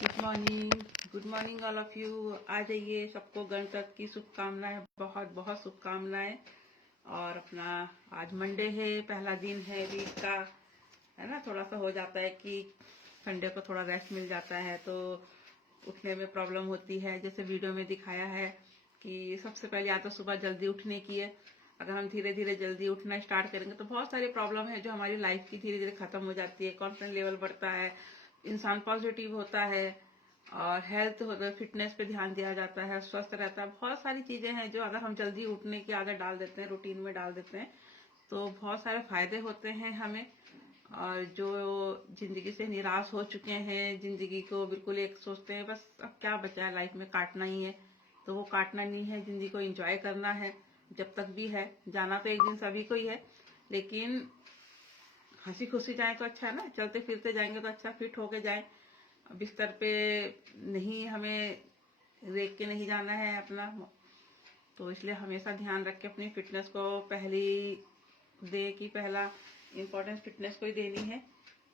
Good morning all of you. आ जाइए, सबको गणतंत्र की शुभकामनाएं, बहुत बहुत शुभकामनाएं। और अपना आज मंडे है, पहला दिन है वीक का, है ना। थोड़ा सा हो जाता है कि संडे को थोड़ा रेस्ट मिल जाता है तो उठने में प्रॉब्लम होती है। जैसे वीडियो में दिखाया है कि सबसे पहले या तो सुबह जल्दी उठने की है। अगर हम धीरे धीरे जल्दी उठना स्टार्ट करेंगे तो बहुत सारी प्रॉब्लम है जो हमारी लाइफ की धीरे धीरे खत्म हो जाती है। कॉन्फिडेंस लेवल बढ़ता है, इंसान पॉजिटिव होता है और हेल्थ फिटनेस पे ध्यान दिया जाता है, स्वस्थ रहता है। बहुत सारी चीजें हैं जो अगर हम जल्दी उठने की आदत डाल देते हैं, रूटीन में डाल देते हैं तो बहुत सारे फायदे होते हैं हमें। और जो जिंदगी से निराश हो चुके हैं, जिंदगी को बिल्कुल एक सोचते हैं बस अब क्या बचा है, लाइफ में काटना ही है, तो वो काटना नहीं है, जिंदगी को एंजॉय करना है जब तक भी है। जाना तो एक दिन सभी को ही है, लेकिन हंसी खुशी जाए तो अच्छा है ना। चलते फिरते जाएंगे तो अच्छा, फिट होके जाए, बिस्तर पे नहीं, हमें रेख के नहीं जाना है अपना। तो इसलिए हमेशा ध्यान रख के अपनी फिटनेस को पहली दे कि पहला इम्पोर्टेंस फिटनेस को ही देनी है।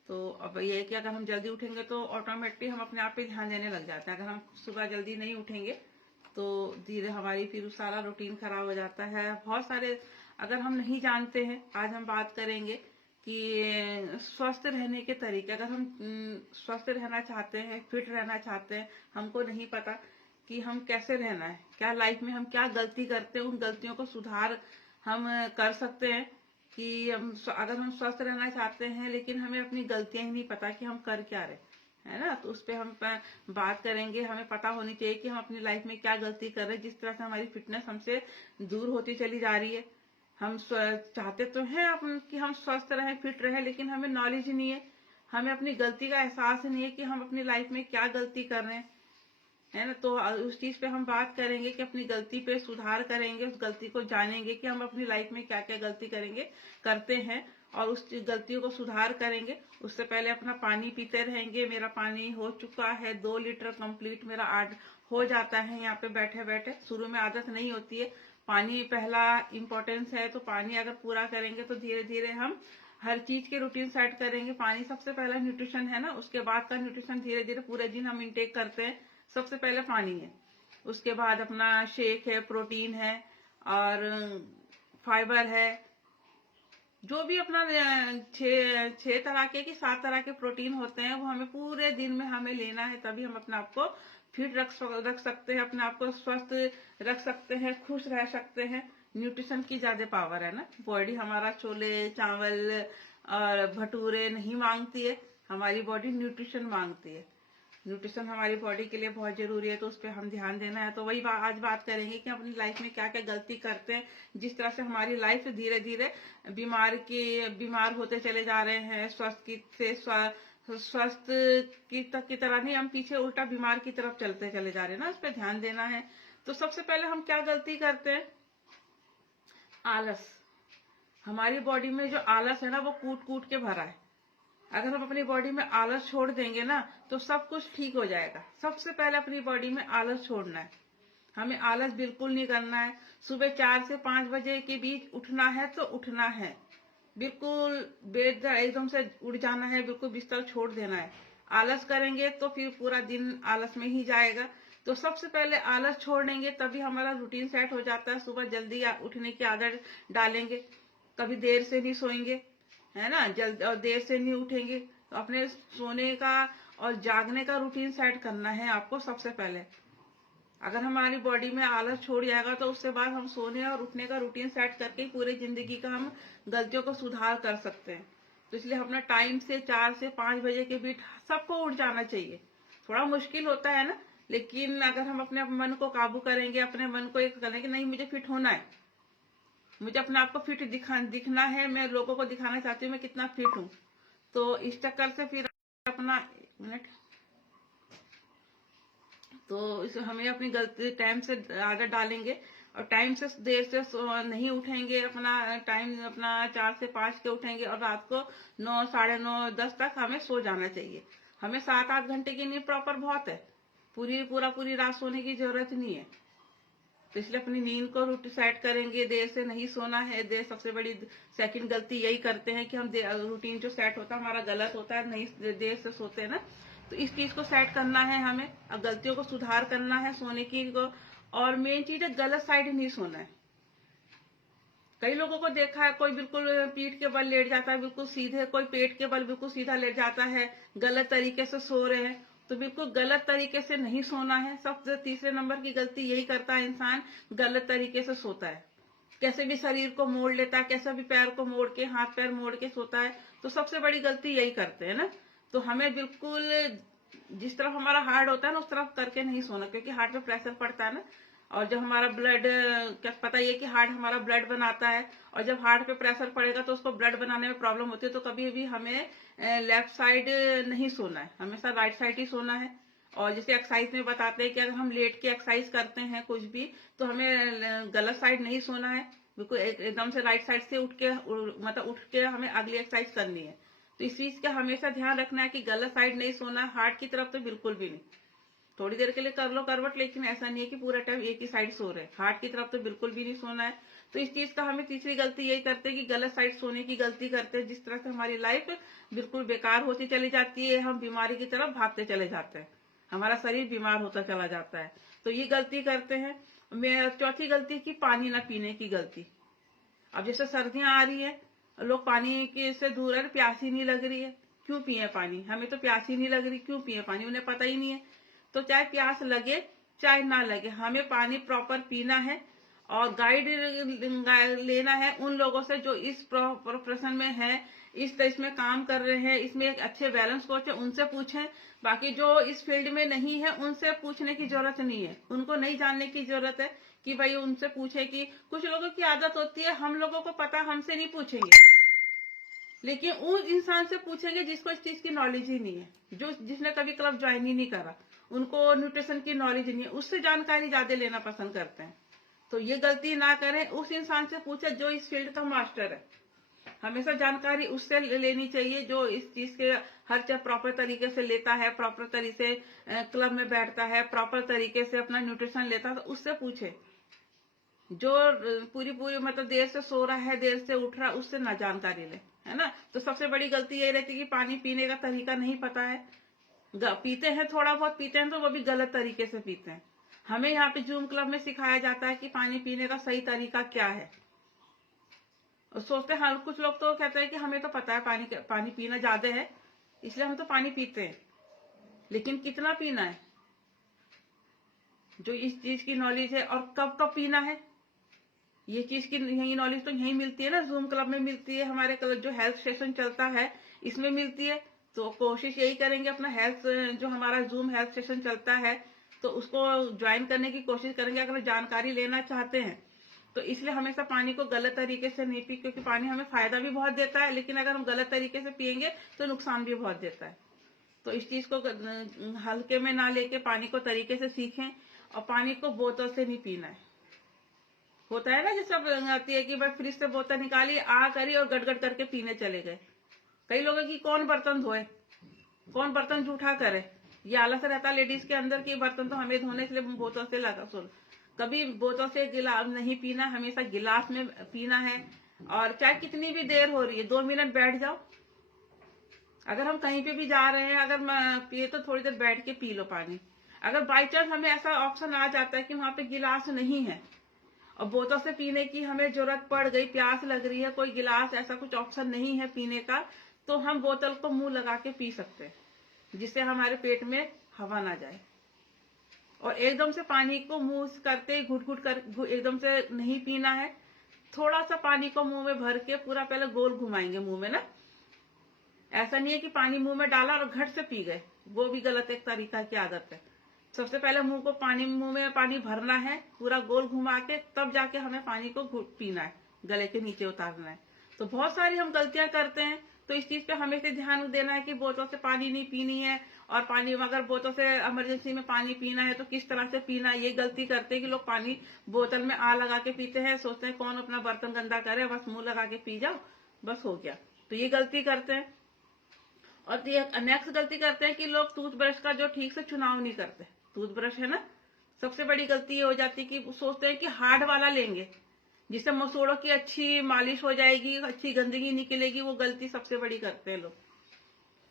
तो अब ये है कि अगर हम जल्दी उठेंगे तो ऑटोमेटिकली हम अपने आप पे ध्यान देने लग जाते हैं। अगर हम सुबह जल्दी नहीं उठेंगे तो धीरे हमारी फिर सारा रूटीन खराब हो जाता है। बहुत सारे अगर हम नहीं जानते हैं, आज हम बात करेंगे कि स्वस्थ रहने के तरीके। अगर हम स्वस्थ रहना चाहते हैं, फिट रहना चाहते हैं, हमको नहीं पता कि हम कैसे रहना है, क्या लाइफ में हम क्या गलती करते हैं, उन गलतियों को सुधार हम कर सकते हैं। कि हम अगर हम स्वस्थ रहना चाहते हैं लेकिन हमें अपनी गलतियां ही नहीं पता कि हम कर क्या रहे, है ना, तो उस पर हम बात करेंगे। हमें पता होनी चाहिए कि हम अपनी लाइफ में क्या गलती कर रहे हैं, जिस तरह से हमारी फिटनेस हमसे दूर होती चली जा रही है। हम चाहते तो हैं कि हम स्वस्थ रहें, फिट रहें, लेकिन हमें नॉलेज नहीं है, हमें अपनी गलती का एहसास नहीं है कि हम अपनी लाइफ में क्या गलती कर रहे हैं, है ना। तो उस चीज पे हम बात करेंगे कि अपनी गलती पे सुधार करेंगे, उस गलती को जानेंगे कि हम अपनी लाइफ में क्या क्या गलती करते हैं और उस गलतियों को सुधार करेंगे। उससे पहले अपना पानी पीते रहेंगे। मेरा पानी हो चुका है 2 लीटर कंप्लीट, मेरा आड हो जाता है यहाँ पे बैठे बैठे। शुरू में आदत नहीं होती है, पानी पहला इम्पोर्टेंस है, तो पानी अगर पूरा करेंगे तो धीरे धीरे हम हर चीज के रूटीन सेट करेंगे। पानी सबसे पहला न्यूट्रिशन है ना, उसके बाद का न्यूट्रिशन धीरे धीरे पूरे दिन हम इंटेक करते हैं। सबसे पहले पानी है, उसके बाद अपना शेक है, प्रोटीन है और फाइबर है। जो भी अपना 6 तरह के कि 7 तरह के प्रोटीन होते हैं वो हमें पूरे दिन में हमें लेना है, तभी हम अपने आप को फिट रख सकते हैं, अपने आप को स्वस्थ रख सकते हैं, खुश रह सकते हैं। न्यूट्रिशन की ज्यादा पावर है ना। बॉडी हमारा छोले चावल और भटूरे नहीं मांगती है, हमारी बॉडी न्यूट्रिशन मांगती है। न्यूट्रिशन हमारी बॉडी के लिए बहुत जरूरी है, तो उस पर हम ध्यान देना है। तो वही आज बात करेंगे कि अपनी लाइफ में क्या क्या गलती करते हैं, जिस तरह से हमारी लाइफ धीरे धीरे बीमार होते चले जा रहे हैं। स्वस्थ की तरह नहीं, हम पीछे उल्टा बीमार की तरफ चलते चले जा रहे हैं ना, उस पर ध्यान देना है। तो सबसे पहले हम क्या गलती करते हैं, आलस। हमारी बॉडी में जो आलस है ना वो कूट कूट के भरा है। अगर हम अपनी बॉडी में आलस छोड़ देंगे ना तो सब कुछ ठीक हो जाएगा। सबसे पहले अपनी बॉडी में आलस छोड़ना है, हमें आलस बिल्कुल नहीं करना है। सुबह 4 से 5 बजे के बीच उठना है तो उठना है, बिल्कुल बेड एकदम से उठ जाना है, बिल्कुल बिस्तर छोड़ देना है। आलस करेंगे तो फिर पूरा दिन आलस में ही जाएगा। तो सबसे पहले आलस छोड़ेंगे तभी हमारा रूटीन सेट हो जाता है। सुबह जल्दी उठने की आदत डालेंगे, कभी देर से नहीं सोएंगे, है ना, जल्द और देर से नहीं उठेंगे। तो अपने सोने का और जागने का रूटीन सेट करना है आपको सबसे पहले। अगर हमारी बॉडी में आलस छोड़ जाएगा तो उसके बाद हम सोने और उठने का रूटीन सेट करके ही पूरी जिंदगी का हम गलतियों को सुधार कर सकते हैं। तो इसलिए अपना टाइम से 4 से 5 बजे के बीच सबको उठ जाना चाहिए। थोड़ा मुश्किल होता है ना, लेकिन अगर हम अपने मन को काबू करेंगे, अपने मन को एक करेंगे नहीं मुझे फिट होना है, मुझे अपने आप को फिट दिखना है, मैं लोगों को दिखाना चाहती हूँ मैं कितना फिट हूँ, तो इस चक्कर से फिर अपना मिनट तो इस हमें अपनी गलती टाइम से आदत डालेंगे और टाइम से देर से नहीं उठेंगे। अपना टाइम अपना 4 से 5 के उठेंगे और रात को 9, साढ़े 9, 10 तक हमें सो जाना चाहिए। हमें 7-8 घंटे की नींद प्रॉपर बहुत है, पूरी रात सोने की जरूरत नहीं है। तो इसलिए अपनी नींद को सेट करेंगे, देर से नहीं सोना है। देर सबसे बड़ी सेकंड गलती यही करते हैं कि हम रूटीन जो सेट होता है हमारा गलत होता है, नहीं देर से सोते हैं ना, तो इस चीज को सेट करना है हमें, अब गलतियों को सुधार करना है सोने की को। और मेन चीज है गलत साइड नहीं सोना है। कई लोगों को देखा है, कोई बिल्कुल पीठ के बल लेट जाता है बिल्कुल सीधे, कोई पेट के बल बिल्कुल सीधा लेट जाता है, गलत तरीके से सो रहे हैं। तो बिल्कुल गलत तरीके से नहीं सोना है। सबसे तीसरे नंबर की गलती यही करता है इंसान, गलत तरीके से सोता है, कैसे भी शरीर को मोड़ लेता है, कैसे भी पैर को मोड़ के, हाथ पैर मोड़ के सोता है। तो सबसे बड़ी गलती यही करते हैं ना। तो हमें बिल्कुल जिस तरफ हमारा हार्ट होता है ना उस तरफ करके नहीं सोना, क्योंकि हार्ट पे प्रेशर पड़ता है ना। और जब हमारा ब्लड, क्या पता ही है कि हार्ट हमारा ब्लड बनाता है, और जब हार्ट पे प्रेशर पड़ेगा तो उसको ब्लड बनाने में प्रॉब्लम होती है। तो कभी भी हमें लेफ्ट साइड नहीं सोना है, हमेशा राइट साइड ही सोना है। और जैसे एक्सरसाइज में बताते हैं कि अगर हम लेट के एक्सरसाइज करते हैं कुछ भी, तो हमें गलत साइड नहीं सोना है, बिल्कुल एकदम से राइट साइड से मतलब उठ के हमें अगली एक्सरसाइज करनी है। तो इस चीज का हमेशा ध्यान रखना है कि गलत साइड नहीं सोना है, हार्ट की तरफ तो बिल्कुल भी नहीं। थोड़ी देर के लिए कर लो करवट, लेकिन ऐसा नहीं है कि पूरा टाइम एक ही साइड सो रहे, हार्ट की तरफ तो बिल्कुल भी नहीं सोना है। तो इस चीज का हमें तीसरी गलती यही करते हैं कि गलत साइड सोने की गलती करते हैं, जिस तरह से हमारी लाइफ बिल्कुल बेकार होती चली जाती है, हम बीमारी की तरफ भागते चले जाते हैं, हमारा शरीर बीमार होता चला जाता है। तो ये गलती करते हैं। चौथी गलती की पानी ना पीने की गलती। अब जैसे सर्दियां आ रही है, लोग पानी के से दूर है, प्यास ही नहीं लग रही है, क्यों पिए पानी, हमें तो प्यास ही नहीं लग रही, क्यों पिए पानी, उन्हें पता ही नहीं है। तो चाहे प्यास लगे चाहे ना लगे, हमें पानी प्रॉपर पीना है। और गाइड लेना है उन लोगों से जो इस प्रोफेशन में है, इसमें काम कर रहे हैं, इसमें एक अच्छे बैलेंस कोच है, उनसे पूछें। बाकी जो इस फील्ड में नहीं है उनसे पूछने की जरूरत नहीं है, उनको नहीं जानने की जरूरत है कि भाई उनसे पूछे। कि कुछ लोगों की आदत होती है, हम लोगों को पता, हमसे नहीं पूछेंगे, लेकिन उस इंसान से पूछेंगे जिसको इस चीज की नॉलेज ही नहीं है, जिसने कभी क्लब ज्वाइन ही नहीं करा, उनको न्यूट्रिशन की नॉलेज नहीं है, उससे जानकारी ज्यादा लेना पसंद करते हैं। तो ये गलती ना करें, उस इंसान से पूछे जो इस फील्ड का मास्टर है। हमेशा जानकारी उससे लेनी चाहिए जो इस चीज के हर चीज प्रॉपर तरीके से लेता है, प्रॉपर तरीके से क्लब में बैठता है, प्रॉपर तरीके से अपना न्यूट्रिशन लेता है, तो उससे पूछे। जो पूरी पूरी मतलब देर से सो रहा है, देर से उठ रहा है, उससे ना जानकारी ले, है ना। तो सबसे बड़ी गलती यही रहती है कि पानी पीने का तरीका नहीं पता है, पीते हैं, थोड़ा बहुत पीते हैं तो वो भी गलत तरीके से पीते हैं। हमें यहाँ पे जूम क्लब में सिखाया जाता है कि पानी पीने का सही तरीका क्या है। और सोचते हैं, कुछ लोग तो कहते हैं कि हमें तो पता है पानी पीना ज्यादा है इसलिए हम तो पानी पीते हैं, लेकिन कितना पीना है, जो इस चीज की नॉलेज है, और कब कब पीना है, ये चीज की यही नॉलेज तो यही मिलती है ना, जूम क्लब में मिलती है, हमारे क्लब जो हेल्थ सेशन चलता है इसमें मिलती है। तो कोशिश यही करेंगे, अपना हेल्थ जो हमारा जूम हेल्थ सेशन चलता है तो उसको ज्वाइन करने की कोशिश करेंगे अगर जानकारी लेना चाहते हैं। तो इसलिए हमेशा पानी को गलत तरीके से नहीं पी, क्योंकि पानी हमें फायदा भी बहुत देता है, लेकिन अगर हम गलत तरीके से पियेंगे तो नुकसान भी बहुत देता है। तो इस चीज को हल्के में ना लेके पानी को तरीके से सीखें। और पानी को बोतल से नहीं पीना है। होता है ना जैसे आती है कि भाई फ्रिज से बोतल निकाली, आ करी और गटगट करके पीने चले गए। कई लोगों की कौन बर्तन धोए, कौन बर्तन जूठा करे, ये आलस रहता है लेडीज के अंदर की बर्तन तो हमें धोने, इसलिए बोतल से लगा सुन। कभी बोतल से गिलास नहीं पीना, हमेशा गिलास में पीना है। और चाहे कितनी भी देर हो रही है, 2 मिनट बैठ जाओ। अगर हम कहीं पे भी जा रहे हैं, अगर पिए तो थोड़ी देर बैठ के पी लो पानी। अगर बाई चांस हमें ऐसा ऑप्शन आ जाता है कि वहां पे गिलास नहीं है और बोतल से पीने की हमें जरूरत पड़ गई, प्यास लग रही है, कोई गिलास ऐसा कुछ ऑप्शन नहीं है पीने का, तो हम बोतल को मुंह लगा के पी सकते हैं, जिससे हमारे पेट में हवा ना जाए। और एकदम से पानी को मुंह करते घुट घुट कर एकदम से नहीं पीना है। थोड़ा सा पानी को मुंह में भर के पूरा पहले गोल घुमाएंगे मुंह में ना। ऐसा नहीं है कि पानी मुंह में डाला और घट से पी गए, वो भी गलत एक तरीका की आदत है। सबसे पहले मुंह में पानी भरना है, पूरा गोल घुमा के, तब जाके हमें पानी को पीना है, गले के नीचे उतारना है। तो बहुत सारी हम गलतियां करते हैं। तो इस चीज पे हमें से ध्यान देना है कि बोतल से पानी नहीं पीनी है। और पानी अगर बोतल से इमरजेंसी में पानी पीना है तो किस तरह से पीना है। ये गलती करते हैं कि लोग पानी बोतल में आ लगा के पीते हैं, सोचते हैं कौन अपना बर्तन गंदा करे, बस मुंह लगा के पी जाओ, बस हो गया। तो ये गलती करते हैं। और नेक्स्ट गलती करते हैं कि लोग टूथब्रश का जो ठीक से चुनाव नहीं करते। टूथब्रश है ना, सबसे बड़ी गलती ये हो जाती है कि सोचते हैं कि हार्ड वाला लेंगे जिससे मसूड़ों की अच्छी मालिश हो जाएगी, अच्छी गंदगी निकलेगी। वो गलती सबसे बड़ी करते हैं लोग।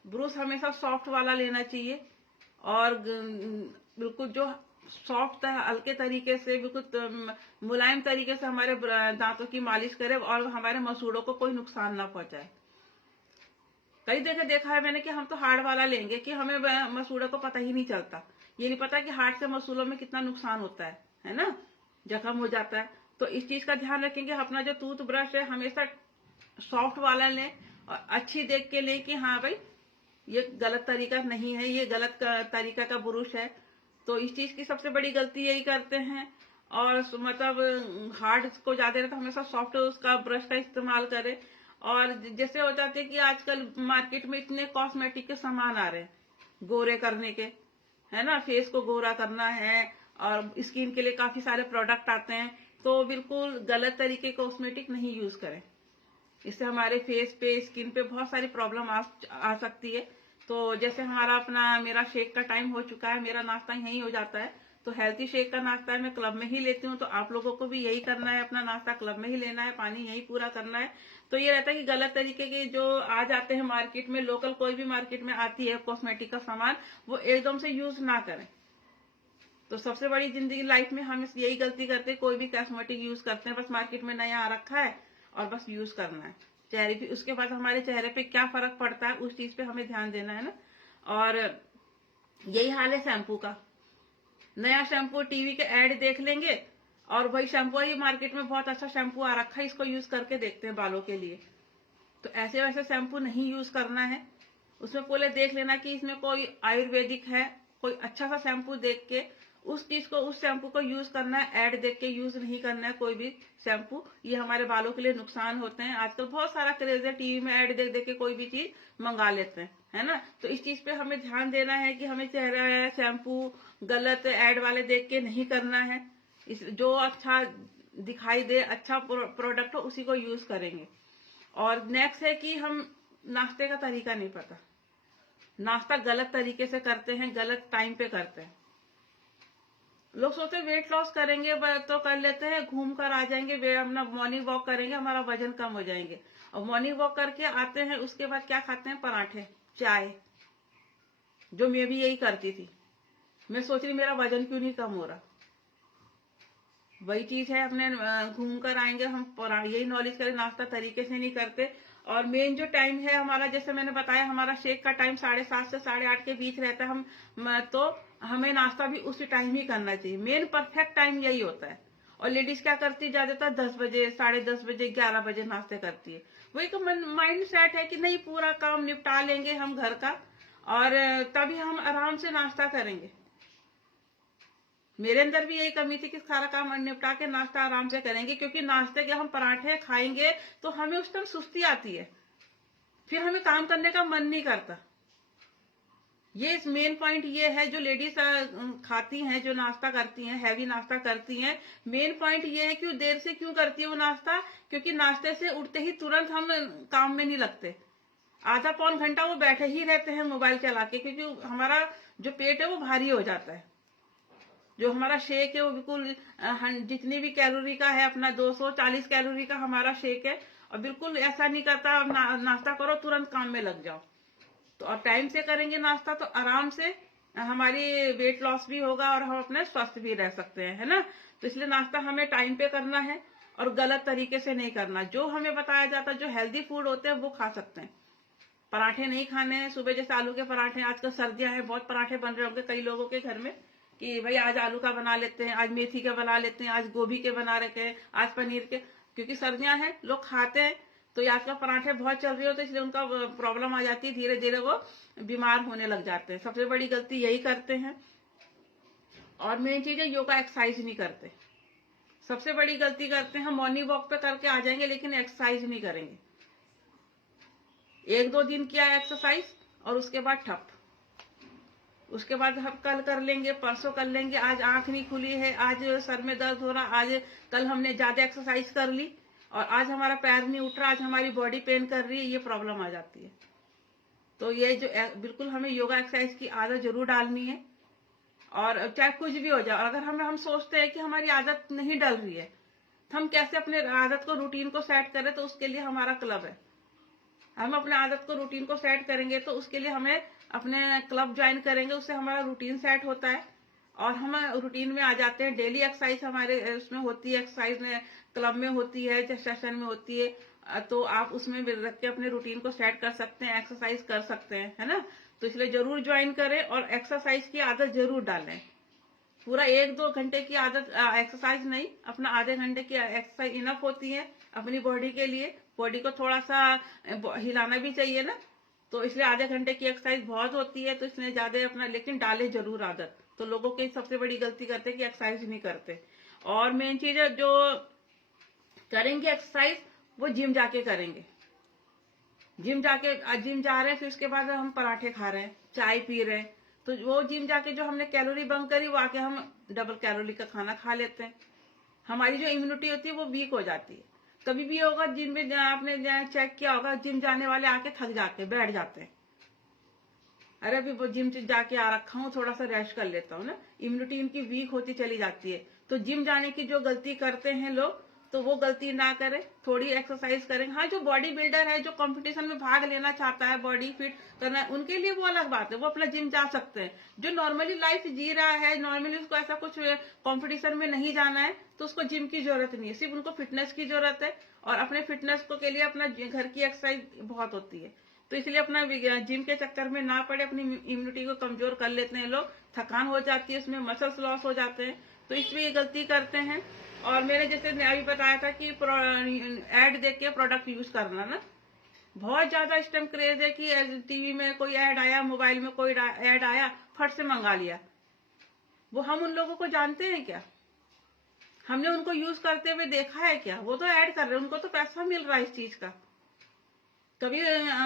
ब्रश हमेशा सॉफ्ट वाला लेना चाहिए, और बिल्कुल जो सॉफ्ट हल्के तरीके से, बिल्कुल मुलायम तरीके से हमारे दांतों की मालिश करे और हमारे मसूड़ों को कोई नुकसान ना पहुंचाए। कई जगह देखा है मैंने कि हम तो हार्ड वाला लेंगे कि हमें मसूड़ों को पता ही नहीं चलता। ये नहीं पता कि हार्ड से मसूड़ों में कितना नुकसान होता है ना, जख्म हो जाता है। तो इस चीज का ध्यान रखेंगे। अपना जो टूथ ब्रश है हमेशा सॉफ्ट वाला लें और अच्छी देख के लें कि हाँ भाई ये गलत तरीका नहीं है, ये गलत तरीका का ब्रश है। तो इस चीज की सबसे बड़ी गलती यही करते हैं। और मतलब हार्ड को ज्यादा रहता, हमेशा सॉफ्ट उसका ब्रश का इस्तेमाल करें। और जैसे हो जाते हैं कि आजकल मार्केट में इतने कॉस्मेटिक के सामान आ रहे हैं गोरे करने के, है ना, फेस को गोरा करना है और स्किन के लिए काफी सारे प्रोडक्ट आते हैं। तो बिल्कुल गलत तरीके कॉस्मेटिक नहीं यूज करें, इससे हमारे फेस पे, स्किन पे बहुत सारी प्रॉब्लम आ सकती है। तो जैसे मेरा शेक का टाइम हो चुका है, मेरा नाश्ता यही हो जाता है। तो हेल्थी शेक का नाश्ता है मैं क्लब में ही लेती हूँ। तो आप लोगों को भी यही करना है, अपना नाश्ता क्लब में ही लेना है, पानी यही पूरा करना है। तो ये रहता है कि गलत तरीके के जो आ जाते हैं मार्केट में, लोकल कोई भी मार्केट में आती है कॉस्मेटिक का सामान, वो एकदम से यूज ना करें। तो सबसे बड़ी जिंदगी लाइफ में हम यही गलती करते हैं, कोई भी कॉस्मेटिक यूज करते हैं बस मार्केट में नया आ रखा है और बस यूज करना है। चेहरे पे, उसके बाद हमारे चेहरे पे क्या फर्क पड़ता है उस चीज पे हमें ध्यान देना है ना। और यही हाल है शैम्पू का। नया शैम्पू टीवी के ऐड देख लेंगे और वही शैम्पू ही मार्केट में बहुत अच्छा शैम्पू आ रखा है, इसको यूज करके देखते हैं बालों के लिए। तो ऐसे वैसे शैम्पू नहीं यूज करना है। उसमें पहले देख लेना कि इसमें कोई आयुर्वेदिक है, कोई अच्छा सा शैम्पू देख के उस चीज को, उस शैम्पू को यूज करना है। ऐड देख के यूज नहीं करना है कोई भी शैम्पू, ये हमारे बालों के लिए नुकसान होते हैं। आजकल बहुत सारा क्रेज है, टीवी में ऐड देख देख के कोई भी चीज मंगा लेते हैं, है ना। तो इस चीज पे हमें ध्यान देना है कि हमें चेहरा शैम्पू गलत ऐड वाले देख के नहीं करना है। जो अच्छा दिखाई दे, अच्छा प्रोडक्ट हो, उसी को यूज करेंगे। और नेक्स्ट है कि हम नाश्ते का तरीका नहीं पता, नाश्ता गलत तरीके से करते हैं, गलत टाइम पे करते हैं। लोग सोचते हैं वेट लॉस करेंगे तो कर लेते हैं, घूम कर आ जाएंगे, वे अपना मॉर्निंग वॉक करेंगे, हमारा वजन कम हो जाएंगे। और मॉर्निंग वॉक करके आते हैं, उसके बाद क्या खाते हैं, पराठे, चाय, जो मैं भी यही करती थी। मैं सोच रही मेरा वजन क्यों नहीं कम हो रहा। वही चीज है, अपने घूम कर आएंगे हम, यही नॉलेज करें, नाश्ता तरीके से नहीं करते। और मेन जो टाइम है हमारा, जैसे मैंने बताया, हमारा शेक का टाइम 7:30 से 8:30 के बीच रहता है। तो हमें नाश्ता भी उसी टाइम ही करना चाहिए, मेन परफेक्ट टाइम यही होता है। और लेडीज क्या करती है, ज्यादातर 10 बजे, 10:30 बजे, 11 बजे नाश्ते करती है। वही तो माइंड सेट है कि नहीं, पूरा काम निपटा लेंगे हम घर का और तभी हम आराम से नाश्ता करेंगे। मेरे अंदर भी यही कमी थी कि सारा काम निपटा के नाश्ता आराम से करेंगे, क्योंकि नाश्ते के हम पराठे खाएंगे तो हमें उस टाइम सुस्ती आती है, फिर हमें काम करने का मन नहीं करता। ये मेन पॉइंट ये है, जो लेडीज खाती हैं, जो नाश्ता करती हैं, हैवी नाश्ता करती हैं, मेन पॉइंट ये है कि वो देर से क्यों करती है वो नाश्ता, क्योंकि नाश्ते से उठते ही तुरंत हम काम में नहीं लगते। आधा पौन घंटा वो बैठे ही रहते हैं मोबाइल चला के, क्योंकि हमारा जो पेट है वो भारी हो जाता है। जो हमारा शेक है वो बिल्कुल जितनी भी कैलोरी का है, अपना 240 कैलोरी का हमारा शेक है। और बिल्कुल ऐसा नहीं करता नाश्ता करो तुरंत काम में लग जाओ। तो और टाइम से करेंगे नाश्ता तो आराम से हमारी वेट लॉस भी होगा और हम अपने स्वस्थ भी रह सकते हैं, है ना। तो इसलिए नाश्ता हमें टाइम पे करना है और गलत तरीके से नहीं करना। जो हमें बताया जाता है, जो हेल्दी फूड होते हैं वो खा सकते हैं। पराठे नहीं खाने हैं सुबह, जैसे आलू के पराठे, आजकल सर्दियां हैं, बहुत पराठे बन रहे होंगे कई लोगों के घर में कि भाई आज आलू का बना लेते हैं, आज मेथी के बना लेते हैं, आज गोभी के बना रखे हैं, आज पनीर के, क्योंकि सर्दियां हैं लोग खाते हैं। तो आजकल पराठे बहुत चल रही हो, तो इसलिए उनका प्रॉब्लम आ जाती है, धीरे धीरे वो बीमार होने लग जाते हैं। सबसे बड़ी गलती यही करते हैं। और मेन चीज है, योगा एक्सरसाइज नहीं करते। सबसे बड़ी गलती करते हैं, हम मॉर्निंग वॉक पे करके आ जाएंगे लेकिन एक्सरसाइज नहीं करेंगे। 1-2 दिन किया एक्सरसाइज और उसके बाद ठप, उसके बाद हम कल कर लेंगे, परसों कर लेंगे, आज आंख नहीं खुली है, आज सर में दर्द हो रहा, आज कल हमने ज्यादा एक्सरसाइज कर ली और आज हमारा पैर नहीं उठ रहा, आज हमारी बॉडी पेन कर रही है, ये प्रॉब्लम आ जाती है। तो ये जो बिल्कुल हमें योगा एक्सरसाइज की आदत जरूर डालनी है। और चाहे कुछ भी हो जाए, अगर हम सोचते हैं कि हमारी आदत नहीं डल रही है, तो हम कैसे अपने आदत को, रूटीन को सेट करें, तो उसके लिए हमारा क्लब है। हम अपने आदत को, रूटीन को सेट करेंगे तो उसके लिए हमें अपने क्लब ज्वाइन करेंगे, उससे हमारा रूटीन सेट होता है और हम रूटीन में आ जाते हैं। डेली एक्सरसाइज हमारे उसमें होती है, एक्सरसाइज में क्लब में होती है, सेशन में होती है, तो आप उसमें रख के अपने रूटीन को सेट कर सकते हैं, एक्सरसाइज कर सकते हैं, है ना। तो इसलिए जरूर ज्वाइन करें और एक्सरसाइज की आदत जरूर डालें। पूरा 1-2 घंटे की आदत एक्सरसाइज नहीं, अपना आधे घंटे की एक्सरसाइज इनफ होती है अपनी बॉडी के लिए। बॉडी को थोड़ा सा हिलाना भी चाहिए ना, तो इसलिए आधे घंटे की एक्सरसाइज बहुत होती है, तो इसलिए ज्यादा अपना, लेकिन डाले जरूर आदत। तो लोगों की सबसे बड़ी गलती करते हैं कि एक्सरसाइज नहीं करते। और मेन चीज है, जो करेंगे एक्सरसाइज वो जिम जाके करेंगे। जिम जा रहे हैं, फिर उसके बाद हम पराठे खा रहे हैं, चाय पी रहे हैं, तो वो जिम जाके जो हमने कैलोरी बर्न करी, वो आके हम डबल कैलोरी का खाना खा लेते हैं। हमारी जो इम्यूनिटी होती है वो वीक हो जाती है। कभी भी होगा जिम में, आपने चेक किया होगा, जिम जाने वाले आके थक जाते हैं, बैठ जाते हैं, अरे अभी वो जिम जाके आ रखा हूँ, थोड़ा सा रेस्ट कर लेता हूँ ना। इम्यूनिटी इनकी वीक होती चली जाती है। तो जिम जाने की जो गलती करते हैं लोग, तो वो गलती ना करें, थोड़ी एक्सरसाइज करें। हाँ, जो बॉडी बिल्डर है, जो कंपटीशन में भाग लेना चाहता है, बॉडी फिट करना है, उनके लिए वो अलग बात है, वो अपना जिम जा सकते हैं। जो नॉर्मली लाइफ जी रहा है, नॉर्मली उसको ऐसा कुछ कंपटीशन में नहीं जाना है, तो उसको जिम की जरूरत नहीं है, सिर्फ उनको फिटनेस की जरूरत है। और अपने फिटनेस को के लिए अपना घर की एक्सरसाइज बहुत होती है। तो इसलिए अपना जिम के चक्कर में ना पड़े, अपनी इम्यूनिटी को कमजोर कर लेते हैं लोग, थकान हो जाती है, उसमें मसल्स लॉस हो जाते हैं, तो इसलिए ये गलती करते हैं। और मैंने जैसे अभी बताया था कि एड देख के प्रोडक्ट यूज करना ना, बहुत ज्यादा इस टाइम क्रेज है कि टीवी में कोई ऐड आया, मोबाइल में कोई ऐड आया, फट से मंगा लिया। वो हम उन लोगों को जानते हैं क्या? हमने उनको यूज करते हुए देखा है क्या? वो तो ऐड कर रहे हैं, उनको तो पैसा मिल रहा है इस चीज का। कभी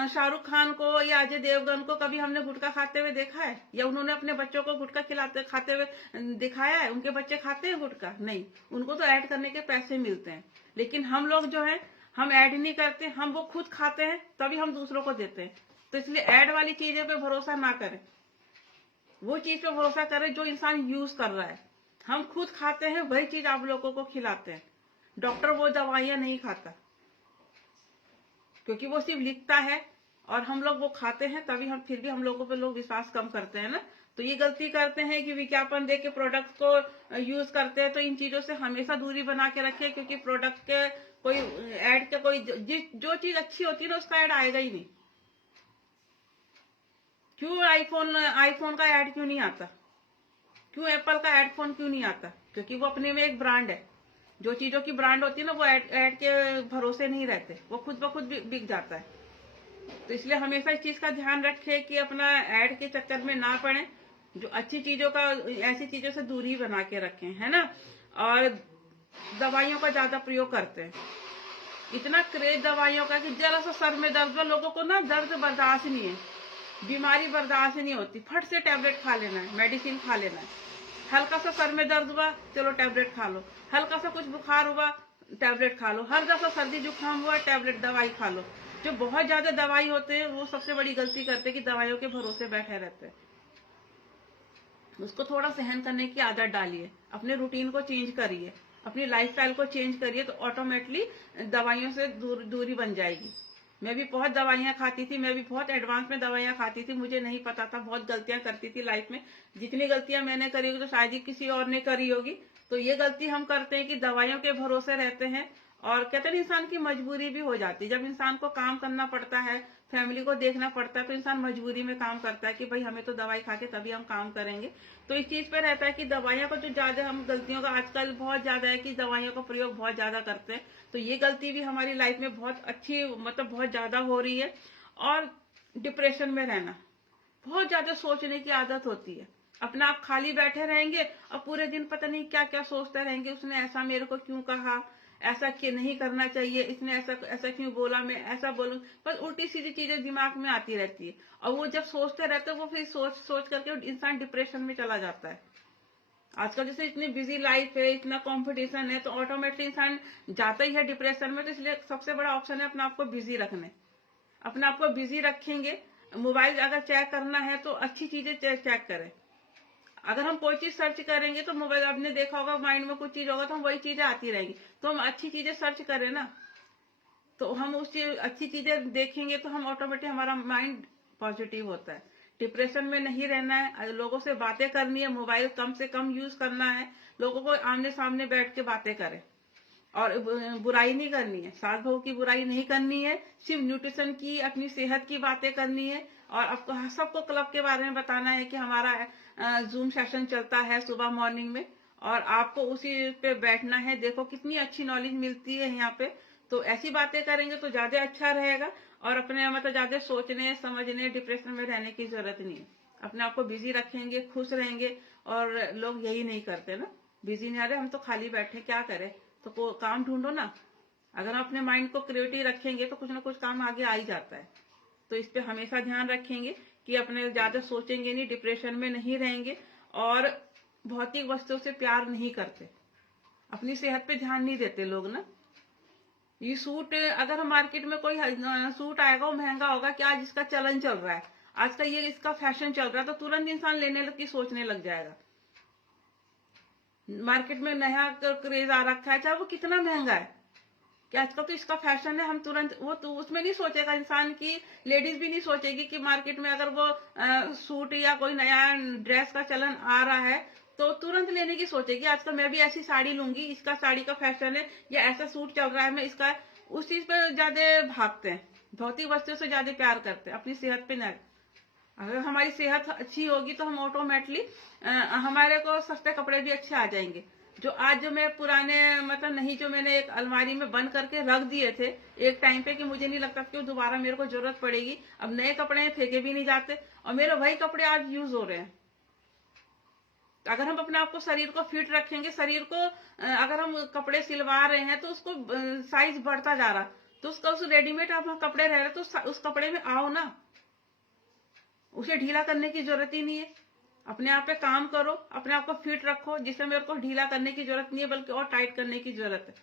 शाहरुख खान को या अजय देवगन को कभी हमने गुटखा खाते हुए देखा है, या उन्होंने अपने बच्चों को गुटखा खाते हुए दिखाया है? उनके बच्चे खाते हैं गुटखा? नहीं, उनको तो ऐड करने के पैसे मिलते हैं। लेकिन हम लोग जो है, हम ऐड नहीं करते, हम वो खुद खाते हैं, तभी हम दूसरों को देते हैं। तो इसलिए ऐड वाली चीजें पे भरोसा ना करें, वो चीज पे भरोसा करें जो इंसान यूज कर रहा है। हम खुद खाते हैं, वही चीज आप लोगों को खिलाते हैं। डॉक्टर वो दवाइयां नहीं खाता, क्योंकि वो सिर्फ लिखता है, और हम लोग वो खाते हैं, तभी हम, फिर भी हम लोगों पे लोग विश्वास कम करते हैं ना। तो ये गलती करते हैं कि विज्ञापन दे के प्रोडक्ट को यूज करते हैं। तो इन चीजों से हमेशा दूरी बना के रखिए, क्योंकि प्रोडक्ट के कोई ऐड के कोई जो चीज अच्छी होती है ना, उसका ऐड आएगा ही नहीं। क्यों आईफोन का ऐड क्यों नहीं आता? क्यों एप्पल का ऐड फोन क्यों नहीं आता? क्योंकि वो अपने में एक ब्रांड है। जो चीजों की ब्रांड होती है ना, वो ऐड के भरोसे नहीं रहते, वो खुद ब खुद बिक जाता है। तो इसलिए हमेशा इस चीज का ध्यान रखें कि अपना ऐड के चक्कर में ना पड़े, जो अच्छी चीजों का, ऐसी चीजों से दूरी बना के रखें, है ना। और दवाइयों का ज्यादा प्रयोग करते हैं, इतना क्रेज दवाइयों का कि जरा सा सर में दर्द, लोगों को ना दर्द बर्दाश्त नहीं है, बीमारी बर्दाश्त नहीं होती, फट से टैबलेट खा लेना है, मेडिसिन खा लेना है। हल्का सा सर में दर्द हुआ, चलो टैबलेट खा लो, हल्का सा कुछ बुखार हुआ, टैबलेट खा लो, हल्का सा सर्दी जुकाम हुआ, टैबलेट दवाई खा लो। जो बहुत ज्यादा दवाई होते हैं, वो सबसे बड़ी गलती करते हैं कि दवाइयों के भरोसे बैठे रहते हैं। उसको थोड़ा सहन करने की आदत डालिए, अपने रूटीन को चेंज करिए, अपनी लाइफस्टाइल को चेंज करिए, तो ऑटोमेटिकली दवाइयों से दूरी बन जाएगी। मैं भी बहुत दवाइयां खाती थी, मैं भी बहुत एडवांस में दवाइयां खाती थी, मुझे नहीं पता था, बहुत गलतियां करती थी लाइफ में। जितनी गलतियां मैंने करी होगी तो शायद ही किसी और ने करी होगी। तो ये गलती हम करते हैं कि दवाइयों के भरोसे रहते हैं, और कहते हैं इंसान की मजबूरी भी हो जाती है। जब इंसान को काम करना पड़ता है, फैमिली को देखना पड़ता है, तो इंसान मजबूरी में काम करता है कि भाई हमें तो दवाई खा के तभी हम काम करेंगे। तो इस चीज पे रहता है कि दवाइयां को जो ज्यादा हम गलतियों का आजकल बहुत ज्यादा है कि दवाइयों का प्रयोग बहुत ज्यादा करते हैं। तो ये गलती भी हमारी लाइफ में बहुत अच्छी, मतलब बहुत ज्यादा हो रही है। और डिप्रेशन में रहना, बहुत ज्यादा सोचने की आदत होती है। अपना आप खाली बैठे रहेंगे और पूरे दिन पता नहीं क्या क्या सोचते रहेंगे, उसने ऐसा मेरे को क्यों कहा, ऐसा क्यों नहीं करना चाहिए, इसने ऐसा ऐसा क्यों बोला, मैं ऐसा बोलूं, बस उल्टी सीधी चीजें दिमाग में आती रहती है। और वो जब सोचते रहते हैं, वो फिर सोच करके इंसान डिप्रेशन में चला जाता है। आजकल जैसे इतनी बिजी लाइफ है, इतना कंपटीशन है, तो ऑटोमेटिकली इंसान जाता ही है डिप्रेशन में। तो इसलिए सबसे बड़ा ऑप्शन है अपना आपको बिजी रखने। अपना आपको बिजी रखेंगे, मोबाइल अगर चेक करना है तो अच्छी चीजें चेक करें। अगर हम कोई चीज सर्च करेंगे तो मोबाइल, आपने देखा होगा, माइंड में कुछ चीज होगा तो हम वही चीजें आती रहेंगी, तो हम अच्छी चीजें सर्च करें ना। तो हम उस अच्छी चीजें देखेंगे तो हम ऑटोमेटिक हमारा माइंड पॉजिटिव होता है। डिप्रेशन में नहीं रहना है, लोगों से बातें करनी है, मोबाइल कम से कम यूज करना है, लोगों को आमने सामने बैठ के बातें करें और बुराई नहीं करनी है, सास बहू की बुराई नहीं करनी है, सिर्फ न्यूट्रिशन की, अपनी सेहत की बातें करनी है। और आपको सबको क्लब के बारे में बताना है कि हमारा जूम सेशन चलता है सुबह मॉर्निंग में और आपको उसी पे बैठना है। देखो कितनी अच्छी नॉलेज मिलती है यहाँ पे। तो ऐसी बातें करेंगे तो ज्यादा अच्छा रहेगा और अपने मतलब ज्यादा सोचने समझने डिप्रेशन में रहने की जरूरत नहीं है। अपने आप को बिजी रखेंगे, खुश रहेंगे। और लोग यही नहीं करते ना, बिजी नहीं आ रहे, हम तो खाली बैठे, क्या करें, तो काम ढूंढो ना। अगर हम अपने माइंड को क्रिएटिव रखेंगे तो कुछ ना कुछ काम आगे आ ही जाता है। तो इस पे हमेशा ध्यान रखेंगे कि अपने ज्यादा सोचेंगे नहीं, डिप्रेशन में नहीं रहेंगे और भौतिक वस्तुओं से प्यार नहीं करते, अपनी सेहत पे ध्यान नहीं देते लोग ना। ये सूट, अगर हम मार्केट में कोई सूट आएगा वो महंगा होगा, क्या जिसका चलन चल रहा है आज का, ये इसका फैशन चल रहा है, तो तुरंत इंसान लेने की सोचने लग जाएगा। मार्केट में नया क्रेज आ रखा है, चाहे वो कितना महंगा है, कि आजकल तो इसका फैशन है, हम तुरंत वो तो उसमें नहीं सोचेगा इंसान की, लेडीज भी नहीं सोचेगी कि मार्केट में अगर वो सूट या कोई नया ड्रेस का चलन आ रहा है तो तुरंत लेने की सोचेगी। आजकल मैं भी ऐसी साड़ी लूंगी, इसका साड़ी का फैशन है, या ऐसा सूट चल रहा है, मैं इसका, उस चीज पे ज्यादा भागते हैं, भौतिक वस्तुओं से ज्यादा प्यार करते हैं, अपनी सेहत पे नहीं। अगर हमारी सेहत अच्छी होगी तो हम ऑटोमेटिकली हमारे को सस्ते कपड़े भी अच्छे आ जाएंगे। जो मैं पुराने मतलब नहीं, जो मैंने एक अलमारी में बंद करके रख दिए थे एक टाइम पे कि मुझे नहीं लगता कि दोबारा मेरे को जरूरत पड़ेगी, अब नए कपड़े फेंके भी नहीं जाते और मेरे वही कपड़े आज यूज हो रहे हैं। तो अगर हम अपने आप को, शरीर को फिट रखेंगे, शरीर को अगर हम कपड़े सिलवा रहे हैं तो उसको साइज बढ़ता जा रहा, तो उसका उस रेडीमेड आप कपड़े रह रहे तो उस कपड़े में आओ ना, उसे ढीला करने की जरूरत ही नहीं है। अपने आप पे काम करो, अपने आप को फिट रखो, जिससे मेरे को ढीला करने की जरूरत नहीं है बल्कि और टाइट करने की जरूरत है।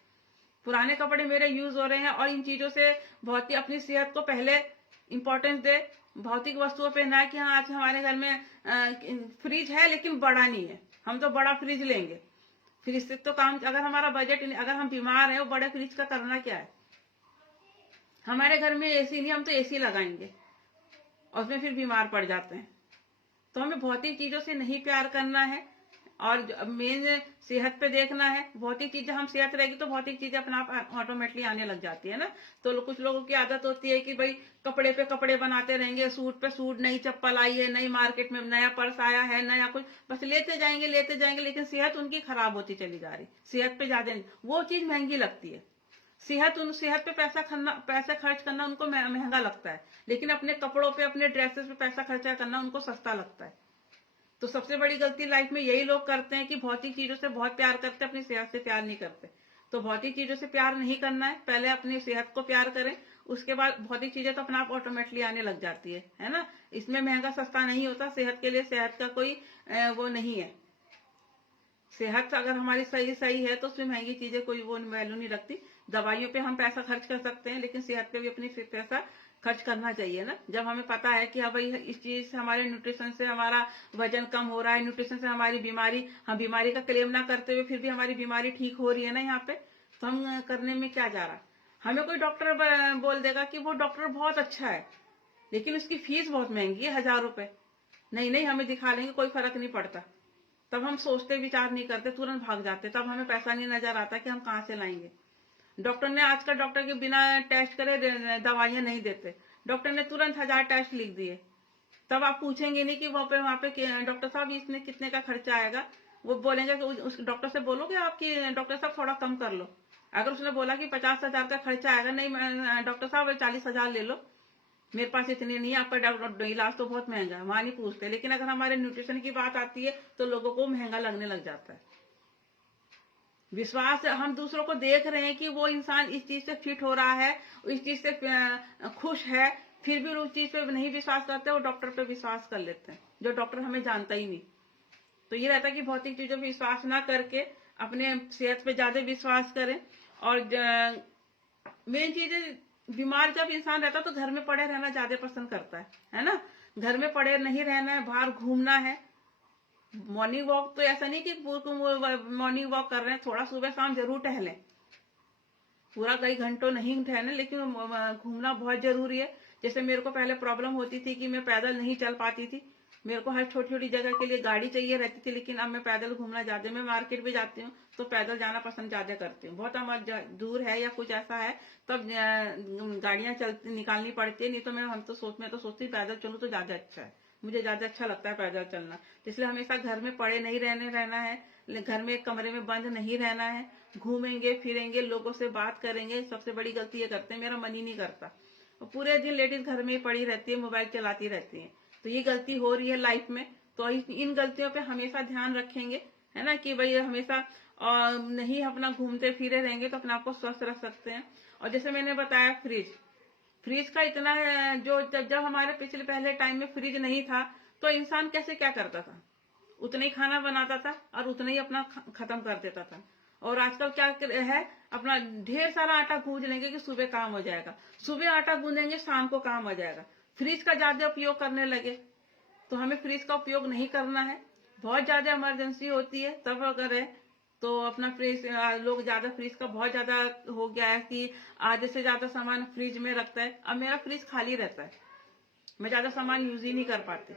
पुराने कपड़े मेरे यूज हो रहे हैं और इन चीजों से बहुत ही अपनी सेहत को पहले इंपॉर्टेंस दे, भौतिक वस्तुओं पे ना कि हाँ आज हमारे घर में फ्रिज है लेकिन बड़ा नहीं है, हम तो बड़ा फ्रिज लेंगे। फ्रिज से तो काम, अगर हमारा बजट, अगर हम बीमार हैं, वो बड़े फ्रिज का करना क्या है। हमारे घर में एसी नहीं, हम तो एसी लगाएंगे और उसमें फिर बीमार पड़ जाते हैं। तो हमें भौतिक चीजों से नहीं प्यार करना है और मेन सेहत पे देखना है। भौतिक चीजें, हम सेहत रहेगी तो भौतिक चीजें अपने आप ऑटोमेटिकली आने लग जाती है ना। तो कुछ लोगों की आदत होती है कि भाई कपड़े पे कपड़े बनाते रहेंगे, सूट पे सूट, नई चप्पल आई है, नई मार्केट में नया पर्स आया है, नया कुछ, बस लेते जाएंगे लेकिन सेहत उनकी खराब होती चली जा रही। सेहत पे ज्यादा, वो चीज महंगी लगती है, सेहत पे पैसा खर्च करना उनको महंगा लगता है, लेकिन अपने कपड़ों पे, अपने ड्रेसेस पे पैसा खर्चा करना उनको सस्ता लगता है। तो सबसे बड़ी गलती लाइफ में यही लोग करते हैं कि भौतिक चीजों से बहुत प्यार करते हैं, अपनी सेहत से प्यार नहीं करते। तो भौतिक चीजों से प्यार नहीं करना है, पहले अपनी सेहत को प्यार करें, उसके बाद भौतिक चीजें तो अपने आप ऑटोमेटिकली आने लग जाती है ना। इसमें महंगा सस्ता नहीं होता, सेहत के लिए सेहत का कोई वो नहीं है। सेहत अगर हमारी सही है तो उसमें महंगी चीजें कोई वो वैल्यू नहीं रखती। दवाइयों पे हम पैसा खर्च कर सकते हैं लेकिन सेहत पे भी अपनी पैसा खर्च करना चाहिए ना। जब हमें पता है कि हाँ भाई इस चीज से, हमारे न्यूट्रिशन से हमारा वजन कम हो रहा है, न्यूट्रिशन से हमारी बीमारी, हम बीमारी का क्लेम ना करते हुए फिर भी हमारी बीमारी ठीक हो रही है ना यहाँ पे, तो हम करने में क्या जा रहा। हमें कोई डॉक्टर बोल देगा कि वो डॉक्टर बहुत अच्छा है लेकिन उसकी फीस बहुत महंगी है, 1000 रुपए, नहीं हमें दिखा लेंगे, कोई फर्क नहीं पड़ता। तब हम सोचते विचार नहीं करते, तुरंत भाग जाते, तब हमें पैसा नहीं नजर आता कि हम कहाँ से लाएंगे। डॉक्टर ने, आजकल डॉक्टर के बिना टेस्ट करे दवाइयां नहीं देते, डॉक्टर ने तुरंत 1000 टेस्ट लिख दिए। तब आप पूछेंगे नहीं कि वहाँ पे डॉक्टर साहब इसमें कितने का खर्चा आएगा, वो बोलेंगे कि उस डॉक्टर से बोलोगे आपकी डॉक्टर साहब थोड़ा कम कर लो। अगर उसने बोला कि 50,000 का खर्चा आएगा, नहीं डॉक्टर साहब 40,000 ले लो, मेरे पास इतनी नहीं है, आपका इलाज तो बहुत महंगा है, वहां नहीं पूछते। लेकिन अगर हमारे न्यूट्रिशन की बात आती है तो लोगों को महंगा लगने लग जाता है। विश्वास, हम दूसरों को देख रहे हैं कि वो इंसान इस चीज से फिट हो रहा है, इस चीज से खुश है, फिर भी उस चीज पे नहीं विश्वास करते, वो डॉक्टर पे विश्वास कर लेते हैं, जो डॉक्टर हमें जानता ही नहीं। तो ये रहता है कि भौतिक चीजों पे विश्वास ना करके अपने सेहत पे ज्यादा विश्वास करें। और मेन चीज, बीमार जब इंसान रहता है तो घर में पड़े रहना ज्यादा पसंद करता है ना। घर में पड़े नहीं रहना है, बाहर घूमना है। मॉर्निंग वॉक तो ऐसा नहीं कि मॉर्निंग वॉक कर रहे हैं, थोड़ा सुबह शाम जरूर टहलें। पूरा कई घंटों नहीं ठहरना, लेकिन घूमना बहुत जरूरी है। जैसे मेरे को पहले प्रॉब्लम होती थी कि मैं पैदल नहीं चल पाती थी, मेरे को हर छोटी छोटी जगह के लिए गाड़ी चाहिए रहती थी, लेकिन अब मैं पैदल घूमना ज्यादा, मैं मार्केट भी जाती हूँ तो पैदल जाना पसंद ज्यादा करती हूँ। बहुत हमारा दूर है या कुछ ऐसा है तब गाड़ियां चलती निकालनी पड़ती है, नहीं तो मैं तो सोचती पैदल चलूँ तो ज्यादा अच्छा है, मुझे ज्यादा अच्छा लगता है पैदल चलना। इसलिए हमेशा घर में पड़े नहीं रहना है, घर में एक कमरे में बंद नहीं रहना है, घूमेंगे फिरेंगे, लोगों से बात करेंगे। सबसे बड़ी गलती ये करते हैं, मेरा मन ही नहीं करता, पूरे दिन लेडीज घर में ही पड़ी रहती है, मोबाइल चलाती रहती है। तो ये गलती हो रही है लाइफ में, तो इन गलतियों पे हमेशा ध्यान रखेंगे, है ना, कि भाई हमेशा नहीं अपना घूमते फिरे रहेंगे तो अपने आप को स्वस्थ रख सकते हैं। और जैसे मैंने बताया फ्रिज का इतना है, जो जब हमारे पहले टाइम में फ्रिज नहीं था तो इंसान कैसे क्या करता था, उतना ही खाना बनाता था और उतना ही अपना खत्म कर देता था। और आजकल क्या है, अपना ढेर सारा आटा गूंज लेंगे कि सुबह काम हो जाएगा, सुबह आटा गूंदेंगे शाम को काम हो जाएगा। फ्रिज का ज्यादा उपयोग करने लगे, तो हमें फ्रिज का उपयोग नहीं करना है। बहुत ज्यादा इमरजेंसी होती है तब अगर है तो अपना फ्रिज, लोग ज्यादा फ्रिज का बहुत ज्यादा हो गया है कि आधे से ज्यादा सामान फ्रिज में रखता है। अब मेरा फ्रिज खाली रहता है, मैं ज्यादा सामान यूज ही नहीं कर पाती।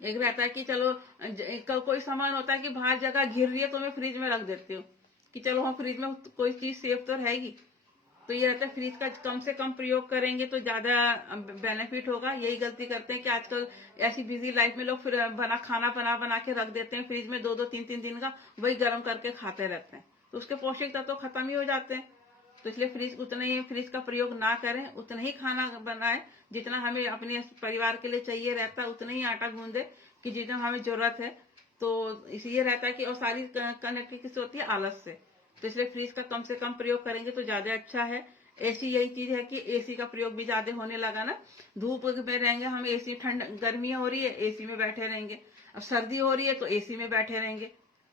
एक रहता है कि चलो कोई सामान होता है कि बाहर जगह घिर रही है तो मैं फ्रिज में रख देती हूँ कि चलो हाँ फ्रिज में कोई चीज सेफ तो रहेगी। तो ये रहता है फ्रिज का कम से कम प्रयोग करेंगे तो ज्यादा बेनिफिट होगा। यही गलती करते हैं कि आजकल ऐसी बिजी लाइफ में लोग फिर खाना बना के रख देते हैं फ्रिज में, 2-2 3-3 दिन का वही गर्म करके खाते रहते हैं, तो उसके पौष्टिक तत्व तो खत्म ही हो जाते हैं। तो इसलिए फ्रिज का प्रयोग ना करें, उतना ही खाना बनाए जितना हमें अपने परिवार के लिए चाहिए रहता है, उतना ही आटा गूंदे कि जितना हमें जरूरत है। तो इसलिए रहता है कि और सारी कनेक्ट किससे होती है, आलस से। तो इसलिए फ्रिज का कम से कम प्रयोग करेंगे तो ज्यादा अच्छा है। एसी यही चीज है कि एसी का प्रयोग भी ज्यादा होने लगा ना, धूप में रहेंगे हम एसी, ठंड गर्मी हो रही है एसी में बैठे रहेंगे, अब सर्दी हो रही है तो एसी में बैठे रहेंगे,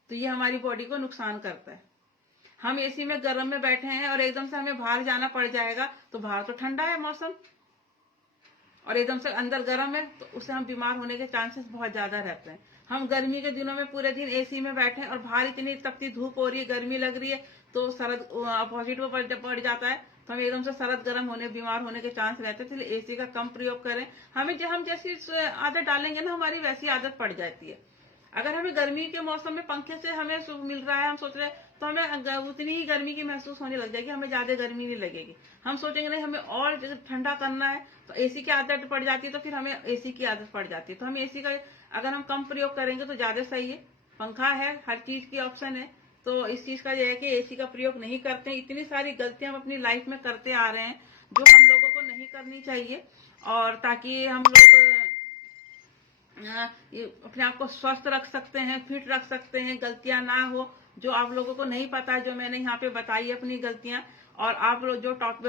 तो ये हमारी बॉडी को नुकसान करता है। हम एसी में गर्म में बैठे हैं और एकदम से हमें बाहर जाना पड़ जाएगा, तो बाहर तो ठंडा है मौसम और एकदम से अंदर गर्म है, तो उससे हम बीमार होने के चांसेस बहुत ज्यादा रहते हैं। हम गर्मी के दिनों में पूरे दिन एसी में बैठे और बाहर इतनी तपती धूप हो रही है, गर्मी लग रही है, तो सरद अपोजिट में पड़ जाता है, तो हम एकदम से सरद गर्म होने बीमार होने के चांस रहते हैं। इसलिए एसी का कम प्रयोग करें। हम जैसी आदत डालेंगे ना हमारी वैसी आदत पड़ जाती है। अगर हमें गर्मी के मौसम में पंखे से हमें सुख मिल रहा है, हम सोच रहे हैं तो हमें उतनी ही गर्मी की महसूस होने लग जाएगी, हमें ज्यादा गर्मी नहीं लगेगी। हम सोचेंगे नहीं हमें और ठंडा करना है तो एसी की आदत पड़ जाती है, तो फिर हमें एसी की आदत पड़ जाती है। तो हम एसी का अगर हम कम प्रयोग करेंगे तो ज्यादा सही है। पंखा है, हर चीज की ऑप्शन है, तो इस चीज का यह है कि एसी का प्रयोग नहीं करते हैं। इतनी सारी गलतियां हम अपनी लाइफ में करते आ रहे हैं जो हम लोगों को नहीं करनी चाहिए, और ताकि हम लोग अपने आप को स्वस्थ रख सकते हैं, फिट रख सकते हैं, गलतियां ना हो। जो आप लोगों को नहीं पता है, जो मैंने यहाँ पे बताई अपनी गलतियां, और आप लोग जो टॉप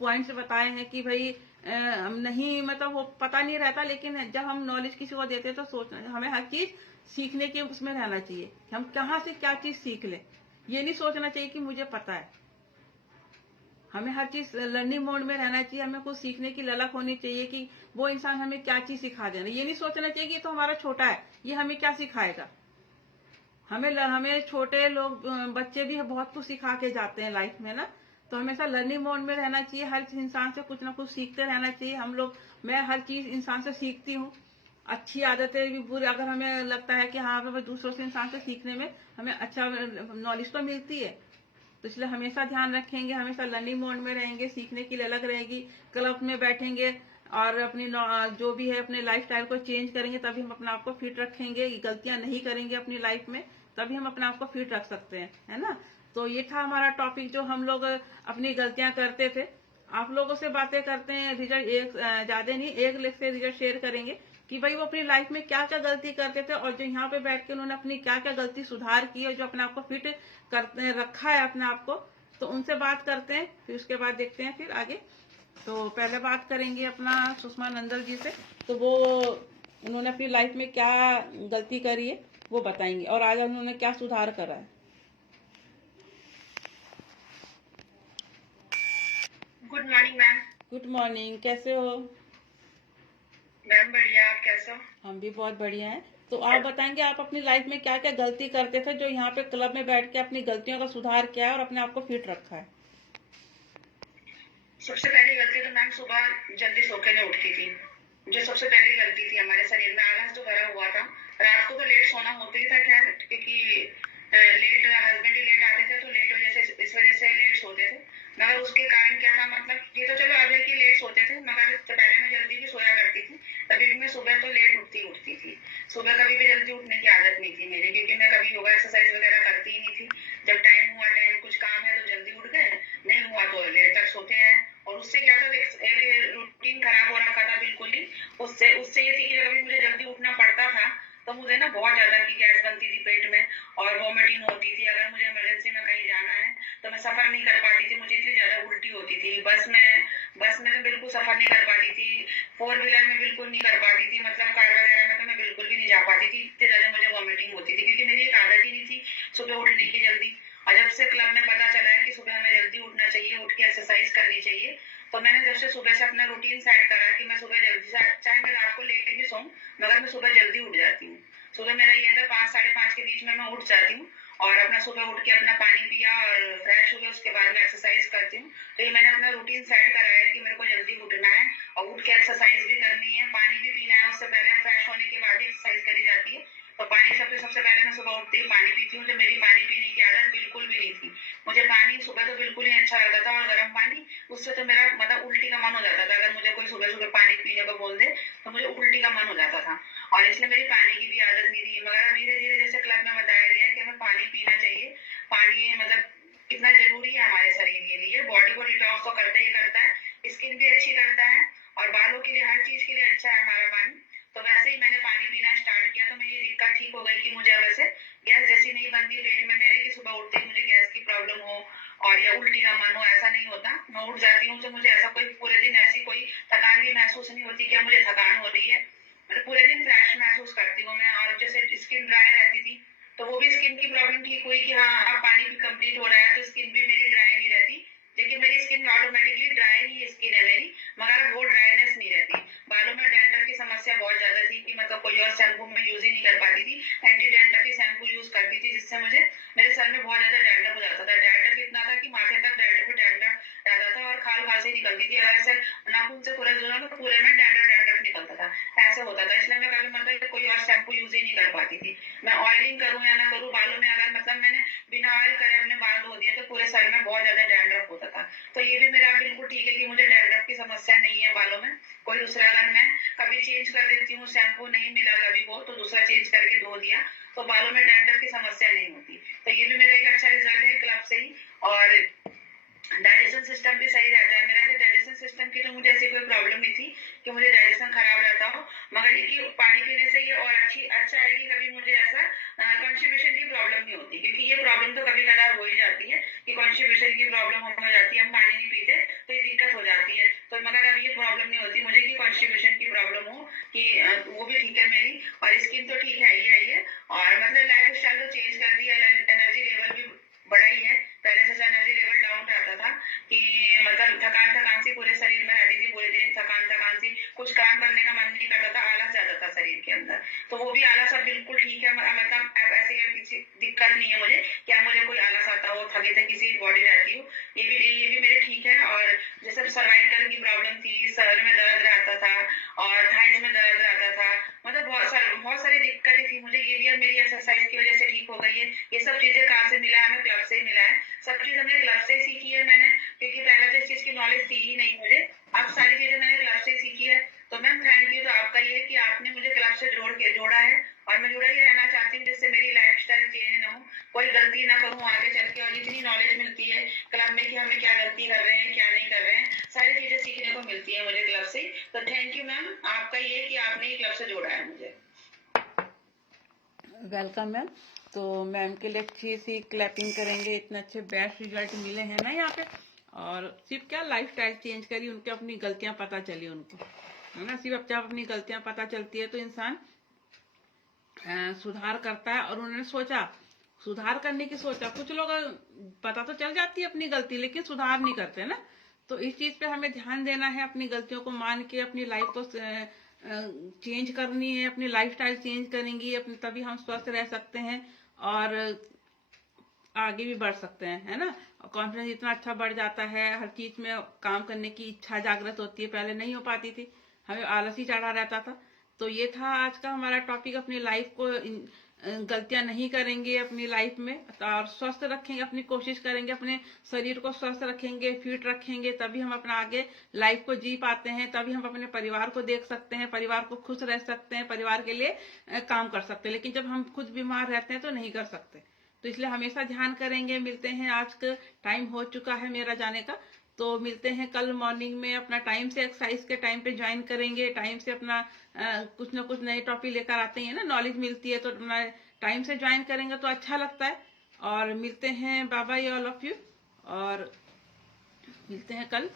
पॉइंट्स बताए हैं कि भाई नहीं मतलब वो पता नहीं रहता, लेकिन जब हम नॉलेज किसी को देते हैं तो सोचना, हमें हर चीज सीखने के उसमें रहना चाहिए कि हम कहाँ से क्या चीज सीख ले। ये नहीं सोचना चाहिए कि मुझे पता है, हमें हर चीज लर्निंग मोड में रहना चाहिए। हमें कुछ सीखने की ललक होनी चाहिए कि वो इंसान हमें क्या चीज सिखा देना। ये नहीं सोचना चाहिए कि तो हमारा छोटा है, ये हमें क्या सिखाएगा। हमें छोटे लोग बच्चे भी बहुत कुछ सिखा के जाते हैं लाइफ में ना, तो हमेशा लर्निंग मोड में रहना चाहिए। हर इंसान से कुछ ना कुछ सीखते रहना चाहिए मैं हर चीज इंसान से सीखती हूँ, अच्छी आदतें भी बुरी। अगर हमें लगता है कि हाँ दूसरों से इंसान से सीखने में हमें अच्छा नॉलेज तो मिलती है, तो इसलिए हमेशा ध्यान रखेंगे, हमेशा लर्निंग मोड में रहेंगे, सीखने की ललक रहेगी, क्लब में बैठेंगे और अपनी जो भी है अपने लाइफ स्टाइल को चेंज करेंगे, तभी हम अपने आप को फिट रखेंगे। गलतियां नहीं करेंगे अपनी लाइफ में, तभी हम अपने आप को फिट रख सकते हैं, है ना। तो ये था हमारा टॉपिक, जो हम लोग अपनी गलतियां करते थे। आप लोगों से बातें करते हैं, रिजल्ट एक ज्यादा नहीं, एक लेख से रिजल्ट शेयर करेंगे कि भाई वो अपनी लाइफ में क्या क्या गलती करते थे, और जो यहाँ पे बैठ के उन्होंने अपनी क्या क्या गलती सुधार की है, जो अपने आप को फिट करते रखा है अपने आप को, तो उनसे बात करते हैं। फिर उसके बाद देखते हैं फिर आगे। तो पहले बात करेंगे अपना सुषमा नंदल जी से, तो वो उन्होंने अपनी लाइफ में क्या गलती करी है वो बताएंगे, और आज उन्होंने क्या सुधार करा है। Good morning ma'am. Good morning, कैसे हो? मैम बढ़िया, आप कैसे हो? हम भी बहुत बढ़िया हैं। तो आप बताएंगे आप अपनी लाइफ में क्या क्या गलती करते थे जो यहाँ पे क्लब में बैठ के अपनी गलतियों का सुधार किया है और अपने आप को फिट रखा है। सबसे पहली गलती तो मैम सुबह जल्दी सो के नहीं उठती थी। जो सबसे पहली गलती थी, हमारे शरीर में आलस जो भरा हुआ था। रात को तो लेट सोना होता ही था खैर, क्योंकि लेट हस्बैंड ही लेट आते थे तो लेट वजह से इस वजह से लेट सोते थे। मगर उसके कारण क्या था, मतलब ये तो चलो अब है कि लेट सोते थे, मगर पहले मैं जल्दी भी सोया करती थी। कभी भी मैं सुबह तो लेट उठती थी। सुबह कभी भी जल्दी उठने की आदत नहीं थी मेरी, क्योंकि मैं कभी योगा एक्सरसाइज वगैरह करती ही नहीं थी। जब टाइम हुआ, टाइम कुछ काम है तो जल्दी उठ गए, नहीं हुआ तो लेट तक सोते हैं। और उससे क्या था, एक रूटीन खराब हो रखा था बिल्कुल ही। उससे उससे ये थी कि कभी मुझे जल्दी उठना पड़ता था तो मुझे ना बहुत ज्यादा की गैस बनती थी पेट में और वॉमिटिंग होती थी। अगर मुझे इमरजेंसी में कहीं जाना है तो मैं सफर नहीं कर पाती थी, मुझे इतनी ज्यादा उल्टी होती थी। बस में तो बिल्कुल सफर नहीं कर पाती थी, 4 व्हीलर में बिल्कुल नहीं कर पाती थी, मतलब कार वगैरह में तो मैं बिल्कुल भी नहीं जा पाती थी, इतनी ज्यादा मुझे वॉमिटिंग होती थी, क्योंकि मेरी एक आदत ही नहीं थी सुबह उठने की जल्दी। और जब से क्लब में पता चला है कि सुबह हमें जल्दी उठना चाहिए, उठ के एक्सरसाइज करनी चाहिए, तो मैंने जब से सुबह से अपना रूटीन सेट करा कि मैं सुबह जल्दी, चाहे मैं रात को लेट भी सोऊं मगर मैं सुबह जल्दी उठ जाती हूँ। सुबह मेरा ये था 5 साढ़े 5 के बीच में मैं उठ जाती हूँ और अपना सुबह उठ के अपना पानी पिया और फ्रेश हो गया, उसके बाद में एक्सरसाइज करती हूँ। तो ये मैंने अपना रूटीन सेट करा है कि मेरे को जल्दी उठना है और उठ के एक्सरसाइज भी करनी है, पानी भी पीना है। उससे पहले फ्रेश होने के बाद ही एक्सरसाइज करी जाती है। तो पानी सबसे पहले मैं सुबह उठते ही पानी पीती हूँ। तो मेरी पानी पीने की आदत बिल्कुल भी नहीं थी। मुझे पानी सुबह तो बिल्कुल ही अच्छा लगता था, और गर्म पानी, उससे तो मेरा मतलब उल्टी का मन हो जाता था। अगर मुझे कोई सुबह सुबह पानी पीने को बोल दे तो मुझे उल्टी का मन हो जाता था, और इसलिए मेरी पानी की भी आदत नहीं थी। मगर धीरे धीरे जैसे क्लब में बताया गया कि हमें पानी पीना चाहिए। पानी मतलब कितना जरूरी है हमारे शरीर के लिए, बॉडी को डिटॉक्स तो करता ही करता है, स्किन भी अच्छी करता है और बालों के लिए, हर चीज के लिए अच्छा है हमारा पानी। तो वैसे ही मैंने पानी पीना स्टार्ट किया तो मेरी दिक्कत ठीक हो गई कि मुझे अब ऐसे गैस जैसी नहीं बनती पेट में मेरे, कि सुबह उठते ही मुझे गैस की प्रॉब्लम हो और या उल्टी का मन हो, ऐसा नहीं होता। मैं उठ जाती हूँ तो मुझे ऐसा कोई पूरे दिन ऐसी कोई थकान भी महसूस नहीं होती कि मुझे थकान हो रही है। मतलब पूरे दिन फ्रेश महसूस करती हूँ मैं। और जैसे स्किन ड्राई रहती थी तो वो भी स्किन की प्रॉब्लम ठीक हुई कि हाँ अब पानी भी कंप्लीट हो रहा है तो स्किन भी मेरी ड्राई नहीं रहती। लेकिन मेरी स्किन ऑटोमेटिकली ड्राई ही स्किन है मेरी, मगर वो ड्राईनेस नहीं रहती। बालों में डैंड्रफ की समस्या बहुत ज्यादा थी कि मतलब कोई और शैम्पू में यूज ही नहीं कर पाती थी, एंटी डैंड्रफ की शैम्पू यूज करती थी, जिससे मुझे मेरे सर में बहुत ज्यादा डैंड्रफ हो जाता था। डैंड्रफ इतना था कि माथे तक डैंड्रफ रहता था और खाल खाल से निकलती थी। अगर ऐसे नाखून से पूरा जो तो पूरे में डैंड्रफ निकलता था, ऐसे होता था। इसलिए मैं कभी मतलब कोई और शैम्पू यूज ही नहीं कर पाती थी। मैं ऑयलिंग करूँ या ना करूँ, बालों में अगर मतलब मैंने बिना ऑयल करे अपने बाल धो दिए तो पूरे सर में बहुत ज्यादा डैंड्रफ होता था। तो ये भी मेरा बिल्कुल ठीक है कि मुझे डैंड्रफ की समस्या नहीं है बालों में। कोई दूसरा, अगर मैं कभी चेंज कर देती हूँ, शैम्पू नहीं मिला कभी को तो दूसरा चेंज करके धो दिया तो बालों में डैंड्रफ की समस्या नहीं होती। तो ये भी मेरा एक अच्छा रिजल्ट है क्लब से ही। और डाइजेशन सिस्टम भी सही रहता है मेरा। कि डाइजेशन सिस्टम की तो मुझे ऐसी कोई प्रॉब्लम नहीं थी कि मुझे डाइजेशन खराब रहता हो, मगर ये पानी पीने से ये और अच्छा है कि कभी मुझे ऐसा कॉन्स्टिपेशन की प्रॉब्लम नहीं होती, क्योंकि ये प्रॉब्लम तो कभी कदार हो ही जाती है कि कॉन्स्टिपेशन की प्रॉब्लम हो जाती है, हम पानी नहीं पीते तो ये दिक्कत हो जाती है। तो मगर अब ये प्रॉब्लम नहीं होती मुझे कि कॉन्स्टिपेशन की प्रॉब्लम हो, कि वो भी ठीक है मेरी, और स्किन तो ठीक है ही है ये। और मतलब लाइफ स्टाइल तो चेंज कर दिया, एनर्जी लेवल भी बढ़ा ही है। पहले से एनर्जी लेवल डाउन रहता था कि मतलब थकान सी पूरे शरीर में रहती थी, पूरे दिन थकान सी, कुछ काम करने का मन नहीं करता था, आलस जाता था शरीर के अंदर। तो वो भी आलस अब बिल्कुल ठीक है, मतलब ऐसी किसी दिक्कत नहीं है मुझे, क्या मुझे कोई आलस आता हो, थके थकी सी बॉडी रहती हो, ये भी मेरे ठीक है। और जैसे सर्वाइकल की प्रॉब्लम थी, सर में दर्द रहता था और थाइस में दर्द रहता था, मतलब बहुत सारी दिक्कतें थी मुझे, ये भी अब मेरी एक्सरसाइज की वजह से ठीक हो गई है। ये सब चीजें कहाँ से मिला है, हमें क्लब से ही मिला है। सब चीज हमने क्लब से सीखी है मैंने, क्योंकि पहले तो इस चीज की नॉलेज थी ही नहीं मुझे। अब सारी चीजें मैंने क्लब से सीखी है। तो मैम थैंक यू, तो आपका ये कि आपने मुझे क्लब से जोड़ा है, और मैं जुड़ा ही रहना चाहती हूँ, जिससे मेरी लाइफ स्टाइल चेंज ना हो, कोई गलती ना करूँ आगे चल के। और इतनी नॉलेज मिलती है क्लब में कि हमें क्या गलती कर रहे हैं क्या नहीं कर रहे हैं, सारी चीजें सीखने को मिलती है मुझे क्लब से। तो थैंक यू मैम, आपका ये कि आपने ये क्लब से जोड़ा है मुझे। Welcome ma'am. तो मैम के लिए अच्छी सी क्लैपिंग करेंगे, इतने अच्छे बेस्ट रिजल्ट मिले हैं ना यहाँ पे। और सिर्फ क्या लाइफ स्टाइल चेंज करी, उनके अपनी गलतियां पता चली उनको, है ना। सिर्फ जब अपनी गलतियां पता चलती है तो इंसान सुधार करता है। और उन्होंने सोचा, सुधार करने की सोचा। कुछ लोग पता तो चल जाती है अपनी गलती, लेकिन सुधार नहीं करते ना। तो इस चीज पे हमें ध्यान देना है, अपनी गलतियों को मान के अपनी लाइफ को चेंज करनी है, अपनी लाइफस्टाइल चेंज करेंगी अपनी, तभी हम स्वस्थ रह सकते हैं और आगे भी बढ़ सकते हैं, है ना। कॉन्फिडेंस इतना अच्छा बढ़ जाता है, हर चीज में काम करने की इच्छा जागृत होती है, पहले नहीं हो पाती थी, हमें आलस ही चढ़ा रहता था। तो ये था आज का हमारा टॉपिक, अपनी लाइफ को गलतियां नहीं करेंगे अपनी लाइफ में, और स्वस्थ रखेंगे, अपनी कोशिश करेंगे, अपने शरीर को स्वस्थ रखेंगे, फिट रखेंगे, तभी हम अपना आगे लाइफ को जी पाते हैं, तभी हम अपने परिवार को देख सकते हैं, परिवार को खुश रह सकते हैं, परिवार के लिए काम कर सकते हैं। लेकिन जब हम खुद बीमार रहते हैं तो नहीं कर सकते, तो इसलिए हमेशा ध्यान करेंगे। मिलते हैं, आज का टाइम हो चुका है मेरा जाने का, तो मिलते हैं कल मॉर्निंग में। अपना टाइम से एक्सरसाइज के टाइम पे ज्वाइन करेंगे, टाइम से अपना कुछ ना कुछ नए टॉपिक लेकर आते हैं ना, नॉलेज मिलती है, तो अपना टाइम से ज्वाइन करेंगे तो अच्छा लगता है। और मिलते हैं, bye bye all of you, और मिलते हैं कल।